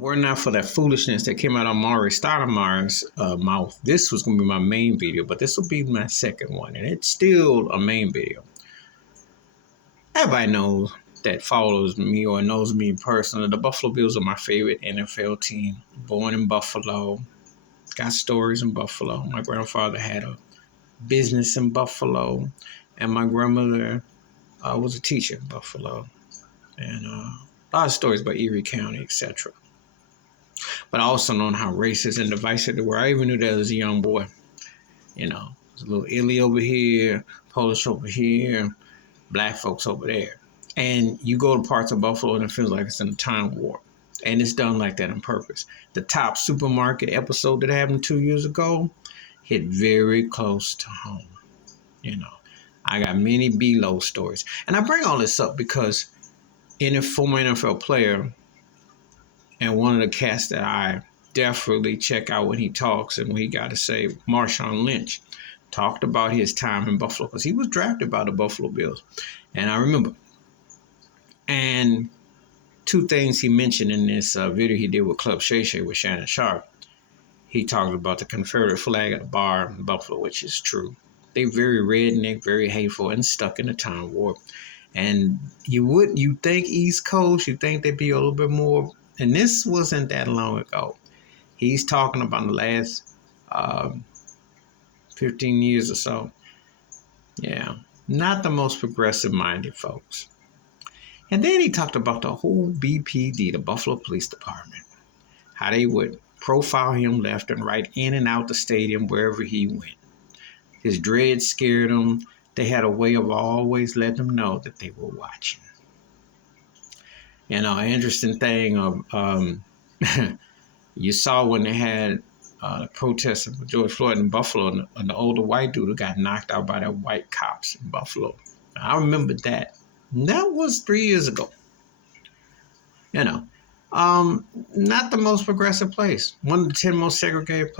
were it not for that foolishness that came out of Maury Stoudemire's mouth, this was going to be my main video, but this will be my second one, and it's still a main video. Everybody knows that follows me or knows me personally. The Buffalo Bills are my favorite NFL team. Born in Buffalo, got stories in Buffalo. My grandfather had a business in Buffalo, and my grandmother was a teacher in Buffalo, and a lot of stories about Erie County, etc. But I also know how racist and divisive they were. I even knew that as a young boy. You know, there's a little Illy over here, Polish over here, black folks over there. And you go to parts of Buffalo and it feels like it's in a time warp. And it's done like that on purpose. The Top Supermarket episode that happened 2 years ago hit very close to home. You know, I got many below stories. And I bring all this up because in a former NFL player, and one of the cats that I definitely check out when he talks and when he got to say, Marshawn Lynch, talked about his time in Buffalo because he was drafted by the Buffalo Bills. And I remember. And two things he mentioned in this video he did with Club Shay Shay with Shannon Sharpe. He talked about the Confederate flag at a bar in Buffalo, which is true. They very redneck, very hateful, and stuck in the time warp. And you think East Coast, you think they'd be a little bit more. And this wasn't that long ago. He's talking about the last 15 years or so. Yeah, not the most progressive-minded folks. And then he talked about the whole BPD, the Buffalo Police Department, how they would profile him left and right, in and out the stadium, wherever he went. His dreads scared him. They had a way of always letting him know that they were watching. You know, an interesting thing you saw when they had protests of George Floyd in Buffalo, and the older white dude who got knocked out by the white cops in Buffalo. I remember that. And that was 3 years ago. You know, not the most progressive place. One of the 10 most segregated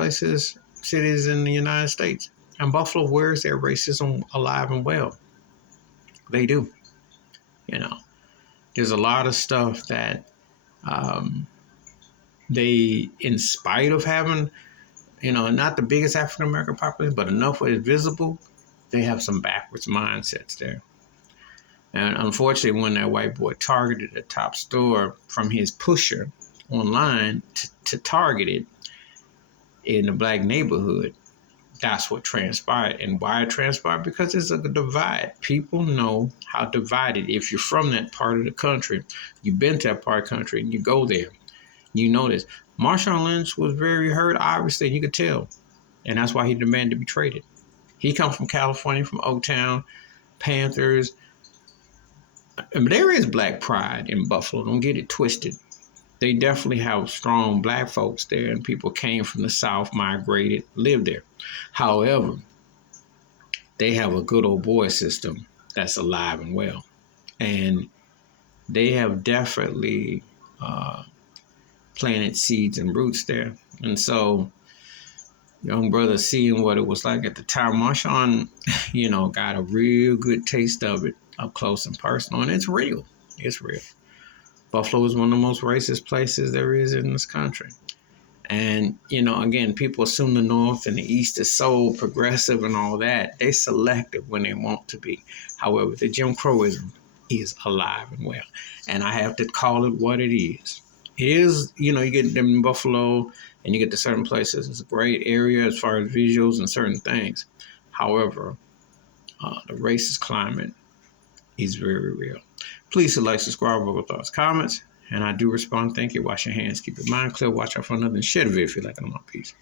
cities in the United States. And Buffalo wears their racism alive and well. They do. You know. There's a lot of stuff that they, in spite of having, you know, not the biggest African-American population, but enough where it's visible, they have some backwards mindsets there. And unfortunately, when that white boy targeted a top store from his pusher online to target it in a black neighborhood, that's what transpired. And why it transpired? Because it's a divide. People know how divided. If you're from that part of the country, you've been to that part of the country, and you go there, you know this. Marshawn Lynch was very hurt, obviously, you could tell. And that's why he demanded to be traded. He comes from California, from Oaktown, Panthers. And there is black pride in Buffalo. Don't get it twisted. They definitely have strong black folks there, and people came from the South, migrated, lived there. However, they have a good old boy system that's alive and well. And they have definitely planted seeds and roots there. And so, young brother seeing what it was like at the time, Marshawn, you know, got a real good taste of it up close and personal. And it's real. It's real. Buffalo is one of the most racist places there is in this country. And, you know, again, people assume the North and the East is so progressive and all that. They selective when they want to be. However, the Jim Crowism is alive and well. And I have to call it what it is. It is, you know, you get them in Buffalo and you get to certain places. It's a great area as far as visuals and certain things. However, the racist climate is very real. Please like, subscribe, with thoughts, comments, and I do respond. Thank you. Wash your hands. Keep your mind clear. Watch out for another. And share the video if you like it. I'm out. Peace.